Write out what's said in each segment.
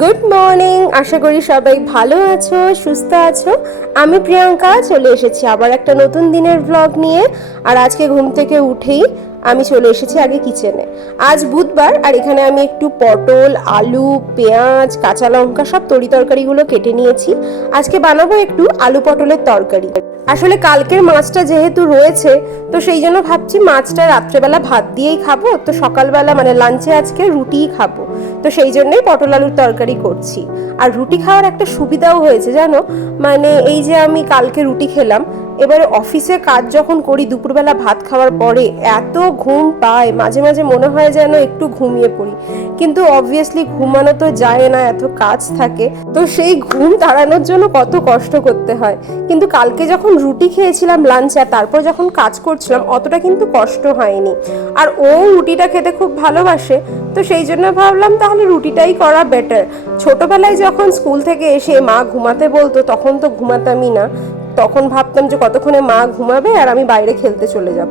Good morning. আশা করি সবাই ভালো আছো, সুস্থ আছো। আমি প্রিয়াঙ্কা, চলে এসেছি আবার একটা নতুন দিনের ব্লগ নিয়ে। আর আজকে ঘুম থেকে উঠেই আমি চলে এসেছি আগে কিচেনে আজ বুধবার, আর এখানে আমি একটু পটল, আলু, পেঁয়াজ, কাঁচা লঙ্কা সব তরি তরকারিগুলো কেটে নিয়েছি। আজকে বানাবো একটু আলু পটলের তরকারি। আসলে কালকের মাছটা যেহেতু রয়েছে, তো সেই জন্য ভাবছি মাছটা রাত্রেবেলা ভাত দিয়েই খাব, তো সকালবেলা মানে লাঞ্চে আজকে রুটিই খাব। তো সেই জন্যই পটল আলুর তরকারি করছি। আর রুটি খাওয়ার একটা সুবিধাও হয়েছে, জানো? মানে এই যে আমি কালকে রুটি খেলাম এবারে অফিসে কাজ যখন করি, দুপুরবেলা ভাত খাওয়ার পরে এত ঘুম পায় মাঝে মাঝে মনে হয় যেন একটু ঘুমিয়ে পড়ি। কিন্তু অবভিয়াসলি ঘুমানো তো যায় না, এত কাজ থাকে। তো সেই ঘুম তাড়ানোর জন্য কত কষ্ট করতে হয়। কিন্তু কালকে যখন রুটি খেয়েছিলাম লাঞ্চে আর তারপর যখন কাজ করছিলাম, অতটা কিন্তু কষ্ট হয়নি। আর ও রুটিটা খেতে খুব ভালোবাসে, তো সেই জন্য ভাবলাম তাহলে রুটিটাই করা বেটার ছোটবেলায় যখন স্কুল থেকে এসে মা ঘুমাতে বলতো, তখন তো ঘুমাতামই না। তখন ভাবতাম যে কতক্ষণে মা ঘুমাবে আর আমি বাইরে খেলতে চলে যাব।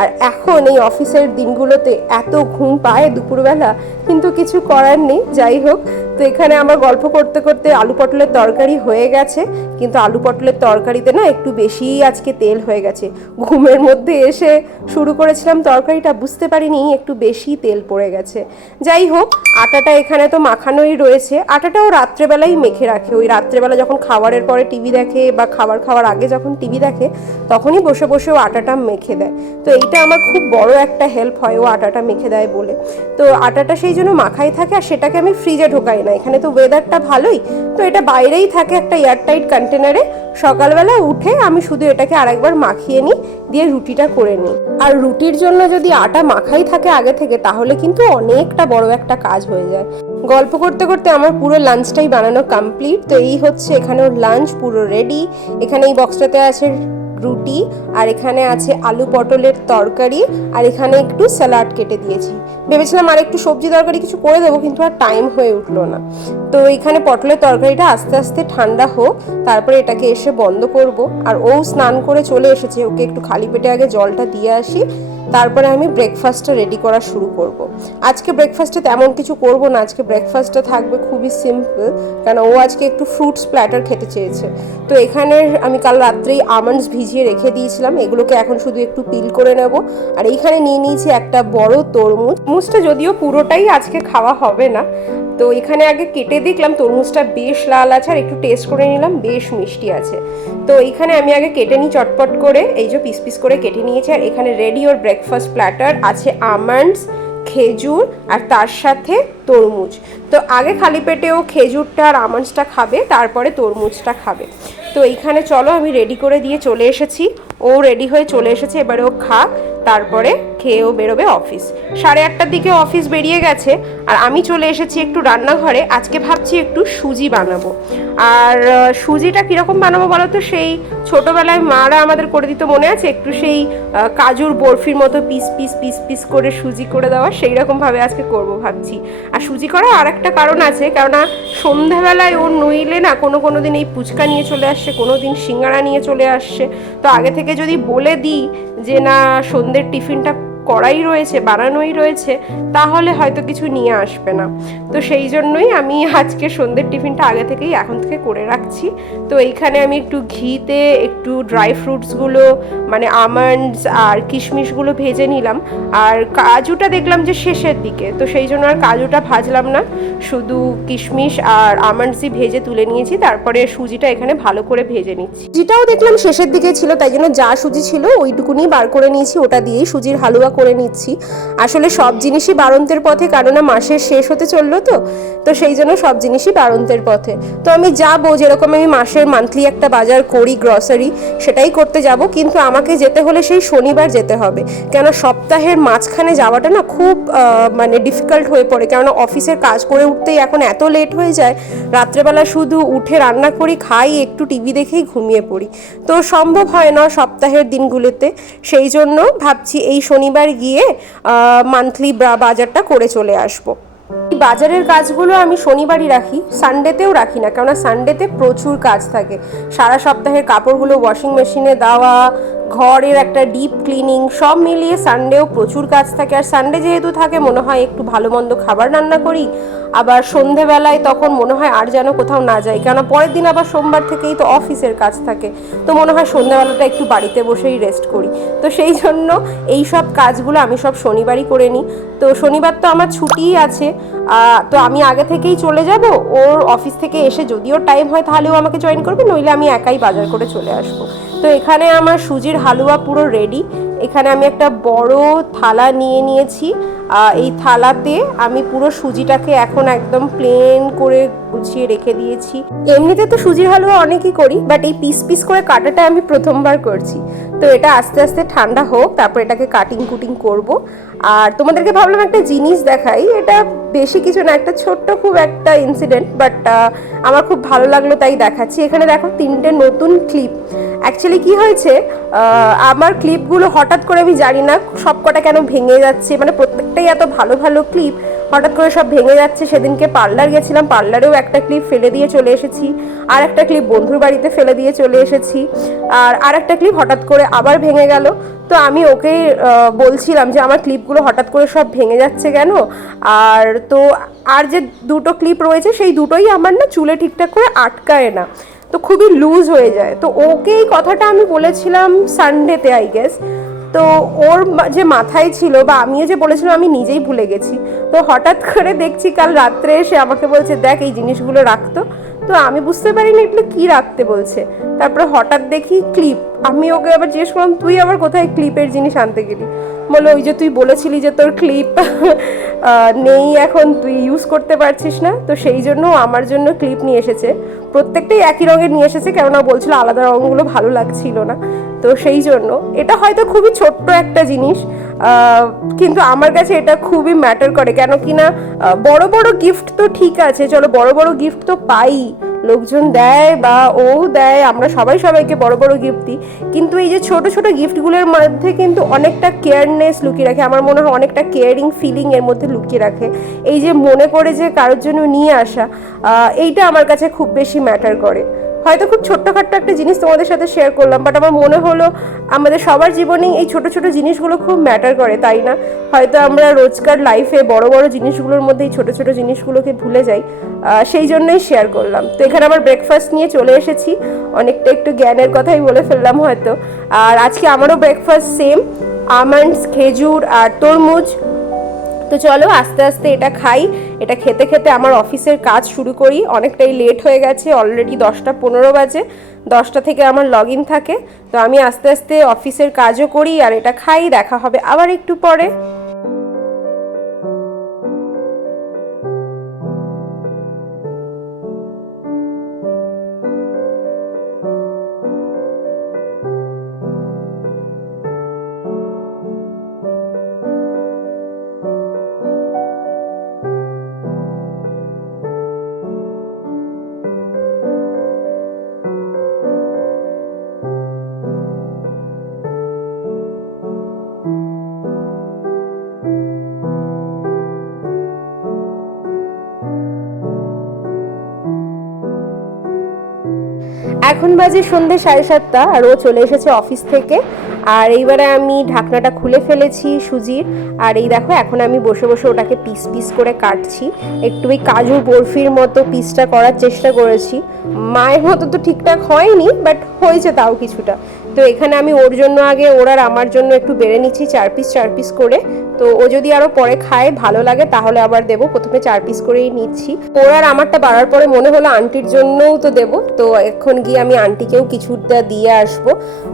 আর এখন এই অফিসের দিনগুলোতে এত ঘুম পায় দুপুরবেলা, কিন্তু কিছু করার নেই। যাই হোক তো এখানে আমার গল্প করতে করতে আলু পটলের তরকারি হয়ে গেছে, কিন্তু আলু পটলের তরকারিতে না একটু বেশিই আজকে তেল হয়ে গেছে। ঘুমের মধ্যে এসে শুরু করেছিলাম তরকারিটা, বুঝতে পারিনি একটু বেশি তেল পড়ে গেছে। যাই হোক, আটাটা এখানে তো মাখানোই রয়েছে। আটাটাও রাত্রেবেলাই মেখে রাখে। ওই রাত্রেবেলা যখন খাবারের পরে টিভি দেখে বা খাবার খাওয়ার আগে যখন টিভি দেখে, তখনই বসে বসে ও আটাটা মেখে দেয়। তো এইটা আমার খুব বড় একটা হেল্প হয়, ও আটাটা মেখে দেয় বলে। তো আটাটা সেই জন্য মাখাই থাকে আর সেটাকে আমি ফ্রিজে ঢোকাই না। এখানে তো ওয়েদারটা ভালোই। তো এটা বাইরেই থাকে একটা এয়ারটাইট কন্টেনারে সকালবেলা উঠে আমি শুধু এটাকে আরেকবার মাখিয়ে নিই, দিয়ে রুটিটা করে নিই। আর রুটির জন্য যদি আটা মাখাই থাকে আগে থেকে, তাহলে কিন্তু অনেকটা বড় একটা কাজ হয়ে যায়। গল্প করতে করতে আমার পুরো লাঞ্চটাই বানানো কমপ্লিট তো এই হচ্ছে এখানে ওর লাঞ্চ পুরো রেডি এখানে এই বক্সটাতে আছে রুটি, আর এখানে আছে আলু পটলের তরকারি, আর এখানে একটু স্যালাড কেটে দিয়েছি। ভেবেছিলাম আর একটু সবজি তরকারি কিছু করে দেবো, কিন্তু আর টাইম হয়ে উঠল না। তো এখানে পটলের তরকারিটা আস্তে আস্তে ঠান্ডা হোক, তারপরে এটাকে এসে বন্ধ করব। আর ও স্নান করে চলে এসেছে, ওকে একটু খালি পেটে আগে জলটা দিয়ে আসি। তারপরে আমি ব্রেকফাস্টটা রেডি করা শুরু করব। আজকে ব্রেকফাস্টে তেমন কিছু করব না, আজকে ব্রেকফাস্টটা থাকবে খুবই সিম্পল কারণ ও আজকে একটু ফ্রুটস প্ল্যাটার খেতে চেয়েছে। তো এখানে আমি কাল রাত্রেই আমন্ডস ভিজিয়ে রেখে দিয়েছিলাম, এগুলোকে এখন শুধু একটু পিল করে নেব। আর এইখানে নিয়ে নিয়েছি একটা বড় তরমুজ। তরমুজটা যদিও পুরোটাই আজকে খাওয়া হবে না তো এখানে আগে কেটে দেখলাম, তরমুজটা বেশ লাল আছে আর একটু টেস্ট করে নিলাম, বেশ মিষ্টি আছে। তো এখানে আমি আগে কেটে নিই চটপট করে, এই যে পিস পিস করে কেটে নিয়েছি আর এখানে রেডি ওর ব্রেকফাস্ট প্ল্যাটার আছে আমন্ডস খেজুর আর তার সাথে তরমুজ। তো আগে খালি পেটেও খেজুরটা আর আমন্ডসটা খাবে, তারপরে তরমুজটা খাবে। তো এইখানে চলো আমি রেডি করে দিয়ে চলে এসেছি। ও রেডি হয়ে চলে এসেছে, এবারে ও খাক, তারপরে খেয়েও বেরোবে অফিস সাড়ে আটটার দিকে অফিস বেরিয়ে গেছে, আর আমি চলে এসেছি একটু রান্নাঘরে, আজকে ভাবছি একটু সুজি বানাবো। আর সুজিটা কীরকম বানাবো বলো তো সেই ছোটোবেলায় মারা আমাদের করে দিত মনে আছে, একটু সেই কাজুর বরফির মতো পিস পিস পিস পিস করে সুজি করে দেওয়া সেই রকমভাবে আজকে করব ভাবছি। আর সুজি করার আর একটা কারণ আছে, কেননা সন্ধ্যাবেলায় ওর নইলে না, কোনো কোনো দিন এই ফুচকা নিয়ে চলে আসছে, কোনো দিন সিঙ্গারা নিয়ে চলে আসছে, তো আগে থেকে যদি বলে দিই যে না সন্ধ্যের টিফিনটা করাই রয়েছে বানানোই রয়েছে, তাহলে হয়তো কিছু নিয়ে আসবে না। তো সেই জন্যই আমি আজকে সন্ধ্যের টিফিনটা আগে থেকেই এখন থেকে করে রাখছি। তো এইখানে আমি একটু ঘিতে, একটু ড্রাই ফ্রুটসগুলো মানে আমন্ডস আর কিশমিশগুলো ভেজে নিলাম। আর কাজুটা দেখলাম যে শেষের দিকে, তো সেই জন্য আর কাজুটা ভাজলাম না। শুধু কিশমিশ আর আমন্ডসই ভেজে তুলে নিয়েছি, তারপরে সুজিটা এখানে ভালো করে ভেজে নিচ্ছি। সুজিটাও দেখলাম শেষের দিকে ছিল, তাই জন্য যা সুজি ছিল ওইটুকুনি বার করে নিয়েছি, ওটা দিয়েই সুজির হালুয়া করে নিচ্ছি। আসলে সব জিনিসই বারন্তের পথে, কেননা মাসের শেষ হতে চলল তো তো সেই জন্য সব জিনিসই বারন্তের পথে। তো আমি যাব, যেরকম আমি মাসের মান্থলি একটা বাজার করি গ্রসারি সেটাই করতে যাব, কিন্তু আমাকে যেতে হলে সেই শনিবার যেতে হবে। কেন সপ্তাহের মাঝখানে যাওয়াটা না খুব মানে ডিফিকাল্ট হয়ে পড়ে, কেননা অফিসের কাজ করে উঠতেই এখন এত লেট হয়ে যায়, রাত্রেবেলা শুধু উঠে রান্না করি, খাই, একটু টিভি দেখেই ঘুমিয়ে পড়ি। তো সম্ভব হয় না সপ্তাহের দিনগুলোতে, সেই জন্য ভাবছি এই শনিবার গিয়ে মান্থলি বাজারটা করে চলে আসব। বাজারের কাজগুলো আমি শনিবারই রাখি সানডেতেও রাখি না, কেননা সানডেতে প্রচুর কাজ থাকে। সারা সপ্তাহের কাপড়গুলো ওয়াশিং মেশিনে দেওয়া ঘরের একটা ডিপ ক্লিনিং সব মিলিয়ে সানডেও প্রচুর কাজ থাকে। আর সানডে যেহেতু থাকে, মনে হয় একটু ভালো মন্দ খাবার রান্না করি। আবার সন্ধেবেলায় তখন মনে হয় আর যেন কোথাও না যাই। কেননা পরের দিন আবার সোমবার থেকেই তো অফিসের কাজ থাকে। তো মনে হয় সন্ধ্যাবেলাটা একটু বাড়িতে বসেই রেস্ট করি। তো সেই জন্য এই সব কাজগুলো আমি সব শনিবারই করে নিই। তো শনিবার তো আমার ছুটিই আছে। তো আমি আগে থেকেই চলে যাব। ওর অফিস থেকে এসে যদিও টাইম হয়, তাহলেও আমাকে জয়েন করবে। নইলে আমি একাই বাজার করে চলে আসব। তো এখানে আমার সুজির হালুয়া পুরো রেডি এখানে আমি একটা বড় থালা নিয়ে নিয়েছি। এই থালাতে আমি পুরো সুজিটাকে এখন একদম প্লেন করে গুছিয়ে রেখে দিয়েছি। এমনিতে তো সুজির হালুয়া অনেকই করি বাট এই পিস পিস করে কাটাটা আমি প্রথমবার করছি। তো এটা আস্তে আস্তে ঠান্ডা হোক, তারপর এটাকে কাটিং কুটিং করব। আর তোমাদেরকে ভাবলাম একটা জিনিস দেখাই, এটা বেশি কিছু না, একটা ছোট্ট খুব একটা ইনসিডেন্ট বাট আমার খুব ভালো লাগল তাই দেখাচ্ছি। এখানে দেখো তিনটে নতুন ক্লিপ অ্যাকচুয়ালি কি হয়েছে আমার ক্লিপগুলো হঠাৎ করে আমি জানি না সব কটা কেন ভেঙে যাচ্ছে মানে প্রত্যেকটাই এত ভালো ভালো ক্লিপ হঠাৎ করে সব ভেঙে যাচ্ছে। সেদিনকে পার্লার গেছিলাম, পার্লারেও একটা ক্লিপ ফেলে দিয়ে চলে এসেছি। আর একটা ক্লিপ বন্ধুর বাড়িতে ফেলে দিয়ে চলে এসেছি। আর আর একটা ক্লিপ হঠাৎ করে আবার ভেঙে গেল। তো আমি ওকে বলছিলাম যে আমার ক্লিপগুলো হঠাৎ করে সব ভেঙে যাচ্ছে কেন? আর তো আর যে দুটো ক্লিপ রয়েছে, সেই দুটোই আমার না চুলে ঠিকঠাক করে আটকায় না। তো খুবই লুজ হয়ে যায়। তো ওকে এই কথাটা আমি বলেছিলাম সানডেতে আই গেস তো ওর যে মাথায় ছিল বা আমিও যে বলেছিলাম আমি নিজেই ভুলে গেছি। তো হঠাৎ করে দেখছি কাল রাত্রে এসে আমাকে বলছে, দেখ, এই জিনিসগুলো রাখতো। তো আমি বুঝতে পারিনি এগুলো কি রাখতে বলছে। তারপরে হঠাৎ দেখি ক্লিপ। আমি ওকে আবার জিজ্ঞেস করলাম, তুই আবার কোথায় ক্লিপের জিনিস আনতে গেলি? বলে, ওই যে তুই বলেছিলি যে তোর ক্লিপ নেই এখন, তুই ইউজ করতে পারছিস না। তো সেই জন্য আমার জন্য ক্লিপ নিয়ে এসেছে। প্রত্যেকটাই একই রঙের নিয়ে এসেছে, কেননা বলছিল আলাদা রঙগুলো ভালো লাগছিল না। তো সেই জন্য, এটা হয়তো খুবই ছোট্ট একটা জিনিস কিন্তু আমার কাছে এটা খুবই ম্যাটার করে, কেন কি না বড় বড় গিফট তো ঠিক আছে, চলো বড় বড় গিফট তো পাই, লোকজন দেয় বা ও দেয়, আমরা সবাই সবাইকে বড় বড় গিফট দিই, কিন্তু এই যে ছোট ছোট গিফটগুলোর মধ্যে কিন্তু অনেকটা কেয়ারনেস লুকিয়ে রাখে, আমার মনে হয় অনেকটা কেয়ারিং ফিলিং এর মধ্যে লুকিয়ে রাখে, এই যে মনে করে যে কারোর জন্য নিয়ে আসা এইটা আমার কাছে খুব বেশি ম্যাটার করে। হয়তো খুব ছোট্টখাট্ট একটা জিনিস তোমাদের সাথে শেয়ার করলাম বাট আমার মনে হলো আমাদের সবার জীবনেই এই ছোট ছোট জিনিসগুলো খুব ম্যাটার করে, তাই না? হয়তো আমরা রোজকার লাইফে বড় বড় জিনিসগুলোর মধ্যে এই ছোট ছোট জিনিসগুলোকে ভুলে যাই সেই জন্যই শেয়ার করলাম। তো এখানে আমার ব্রেকফাস্ট নিয়ে চলে এসেছি, অনেকটা একটু জ্ঞানের কথাই বলে ফেললাম হয়তো। আর আজকে আমারও ব্রেকফাস্ট সেম আমন্ডস খেজুর আর তরমুজ তো চলো আস্তে আস্তে এটা খাই। এটা খেতে খেতে আমার অফিসের কাজ শুরু করি। অনেকটাই লেট হয়ে গেছে অলরেডি দশটা পনেরো বাজে। দশটা থেকে আমার লগ ইন থাকে। তো আমি আস্তে আস্তে অফিসের কাজও করি আর এটা খাই, দেখা হবে আবার একটু পরে। এখন বাজে সন্ধে সাড়ে সাতটা আর ও চলে এসেছে অফিস থেকে। আর এইবারে আমি ঢাকনাটা খুলে ফেলেছি সুজির। আর এই দেখো, এখন আমি বসে বসে ওটাকে পিস পিস করে কাটছি। একটু ওই কাজু বরফির মতো পিসটা করার চেষ্টা করেছি। মায়ের মতো তো ঠিকঠাক হয়নি বাট হয়েছে তাও কিছুটা। তো এখানে আমি ওর জন্য আগে, ওর আর আমার জন্য একটু বেড়ে নিচ্ছি চার পিস চার পিস করে। তো ও যদি আরও পরে খায়, ভালো লাগে, তাহলে আবার দেবো। প্রথমে চার পিস করেই নিচ্ছি। ওর আর আমারটা বাড়ার পরে মনে হলো আন্টির জন্যও তো দেবো। তো এখন গিয়ে আমি আন্টিকেও কিছুটা দিয়ে আসব।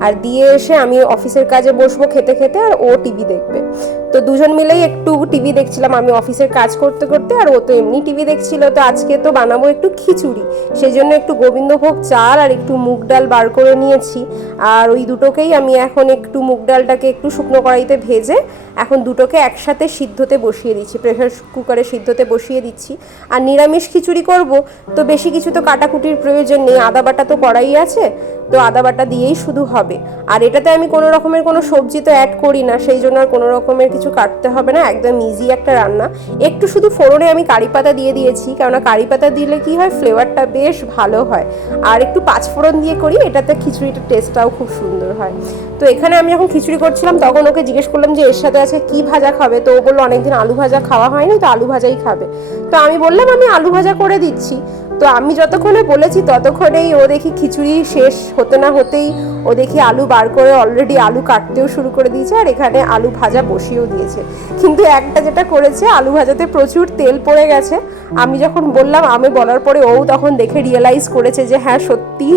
আর দিয়ে এসে আমি অফিসের কাজে বসবো খেতে খেতে, আর ও টিভি দেখবে। তো দুজন মিলেই একটু টিভি দেখছিলাম আমি অফিসের কাজ করতে করতে, আর ও তো এমনি টিভি দেখছিল। তো আজকে তো বানাবো একটু খিচুড়ি। সেই জন্য একটু গোবিন্দভোগ চাল আর একটু মুগ ডাল বার করে নিয়েছি। আর ওই দুটোকেই আমি এখন একটু মুগ ডালটাকে একটু শুকনো কড়াইতে ভেজে এখন দুটোকে একসাথে সিদ্ধতে বসিয়ে দিচ্ছি প্রেসার কুকারে সিদ্ধতে বসিয়ে দিচ্ছি। আর নিরামিষ খিচুড়ি করব, তো বেশি কিছু তো কাটাকুটির প্রয়োজন নেই, আদা বাটা তো কড়াই আছে, তো আদা বাটা দিয়েই শুধু হবে। আর এটাতে আমি কোনো রকমের কোনো সবজি তো অ্যাড করি না, সেই জন্য আর কোনো রকমের কিছু কাটতে হবে না, একদম ইজি একটা রান্না। একটু শুধু ফোড়নে আমি কারি পাতা দিয়ে দিয়েছি, কেননা কারি পাতা দিলে কি হয় ফ্লেভারটা বেশ ভালো হয়। আর একটু পাঁচফোড়ন দিয়ে করি, এটাতে খিচুড়িটার টেস্টটাও খুব সুন্দর হয়। তো এখানে আমি যখন খিচুড়ি করছিলাম, তখন ওকে জিজ্ঞেস করলাম যে, এর সাথে আজকে কি ভাজা খাবে? তো ও বলল, অনেকদিন আলু ভাজা খাওয়া হয়নি, তো আলু ভাজাই খাবে। তো আমি বললাম, আমি আলু ভাজা করে দিচ্ছি। তো আমি যতক্ষণে বলেছি ততক্ষণেই ও দেখি খিচুড়ি শেষ হতে না হতেই ও দেখি আলু বার করে অলরেডি আলু কাটতেও শুরু করে দিয়েছে আর এখানে আলু ভাজা বসিয়েও দিয়েছে। কিন্তু একটা যেটা করেছে, আলু ভাজাতে প্রচুর তেল পড়ে গেছে। আমি যখন বললাম আমি বলার পরে ও তখন দেখে রিয়েলাইজ করেছে যে হ্যাঁ সত্যি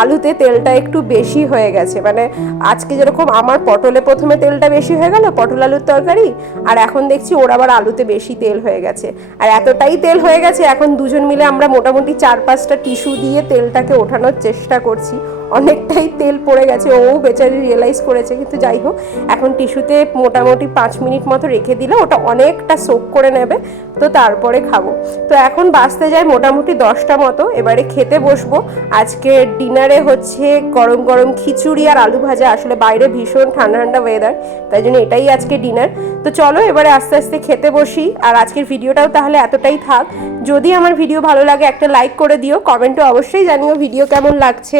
আলুতে তেলটা একটু বেশি হয়ে গেছে। মানে আজকে যেরকম আমার পটলে প্রথমে তেলটা বেশি হয়ে গেল, পটল আলুর তরকারি, আর এখন দেখছি ওর আবার আলুতে বেশি তেল হয়ে গেছে। আর এতটাই তেল হয়ে গেছে, এখন দুজন মিলে আমরা মোটামুটি চার পাঁচটা টিস্যু দিয়ে তেলটাকে ওঠানোর চেষ্টা করছি। অনেকটাই তেল পড়ে গেছে, ও বেচারি রিয়েলাইজ করেছে, কিন্তু যাই হোক, এখন টিস্যুতে মোটামুটি পাঁচ মিনিট মতো রেখে দিলে ওটা অনেকটা সোক করে নেবে, তো তারপরে খাব। তো এখন বাঁচতে যায় মোটামুটি দশটা মতো, এবারে খেতে বসবো। আজকে ডিনারে হচ্ছে গরম গরম খিচুড়ি আর আলু ভাজা, আসলে বাইরে ভীষণ ঠান্ডা ঠান্ডা ওয়েদার তাই জন্য এটাই আজকে ডিনার তো চলো এবারে আস্তে আস্তে খেতে বসি, আর আজকের ভিডিওটাও তাহলে এতটাই থাক। যদি আমার ভিডিও ভালো লাগে একটা লাইক করে দিও কমেন্টও অবশ্যই জানিও ভিডিও কেমন লাগছে।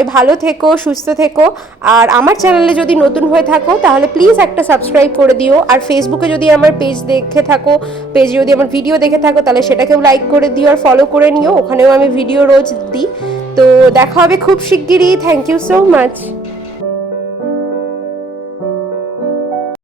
সবাই ভালো থেকো, সুস্থ থেকো। আর আমার চ্যানেলে যদি নতুন হয়ে থাকো, তাহলে প্লিজ একটা সাবস্ক্রাইব করে দিও। আর ফেসবুকে যদি আমার পেজ দেখে থাকো পেজে যদি আমার ভিডিও দেখে থাকো, তাহলে সেটাকেও লাইক করে দিও আর ফলো করে নিও। ওখানেও আমি ভিডিও রোজ দিই। তো দেখা হবে খুব শিগগিরই। Thank you so much